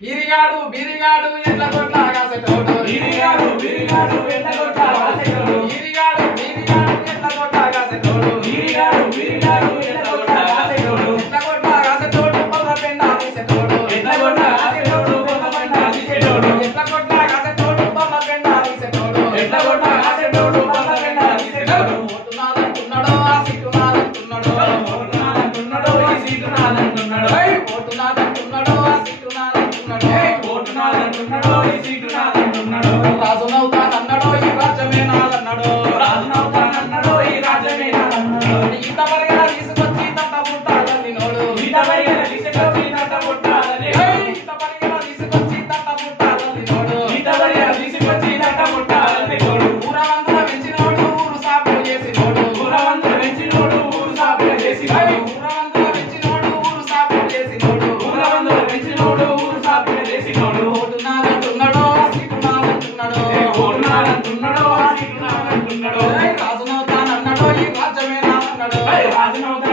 ఇరిగాడు బిరిగాడు ఎట్ల కొట్లాగాసటోడు ఇరిగాడు బిరిగాడు ఎట్ల కొట్లాగాసటోడు ఇరిగాడు బిరిగాడు ఎట్ల కొట్లాగాసటోడు ఇరిగాడు బిరిగాడు ఎట్ల కొట్లాగాసటోడు ఎట్ల కొట్లాగాసటోడు పొల్ల పెండాలిసటోడు ఎట్ల కొట్లాగాసటోడు పొల్ల పెండాలిసటోడు ఎట్ల కొట్లాగాసటోడు పొల్ల పెండాలిసటోడు ఎట్ల కొట్లాగాసటోడు పొల్ల పెండాలిసటోడు ఓటునాదంటున్నాడో ఆ సీటు నాదంటున్నాడో ఓటునాదంటున్నాడో ఈ సీటు నాదంటున్నాడో ఓటునాదంటున్నాడో ఆ సీటు నాదంటున్నాడో ఓటునాదంటున్నాడో ఈ సీటు నాదంటున్నాడో రాజునవుతానన్నాడో ఈ రాజ్యమే నాదన్నాడో రాజునవుతానన్నాడో ఈ రాజ్యమే నాదన్నాడో ఈత పరిగెల తీసుకొచ్చి తట్ట పుట్టాలన్నోడు ఈత పరిగెల తీసుకొచ్చి తట్ట పుట్టాలని ఈత పరిగెల తీసుకొచ్చి తట్ట పుట్టాలన్నోడు ఈత పరిగెల తీసుకొచ్చి తట్ట పుట్టాలన్నోడు ఊరవంతుల పెంచినోడు ఊరు సాపులు చేసినోడు ఊరవంతుల పెంచినోడు ఊరు సాపులు చేసినోడు ఊరవంతుల పెంచినోడు ఊరు సాపులు చేసినోడు ఊరవంతుల పెంచినోడు ఊరు సాపులు చేసినోడు ఓటునాదంటున్నాడో ఆ సీటు నాదంటున్నాడో ఓటునాదంటున్నాడో ఆ సీటు నాదంటున్నాడో రాజునవుతానన్నాడో ఈ రాజ్యమే నాదన్నాడో రాజునవుతానన్నాడో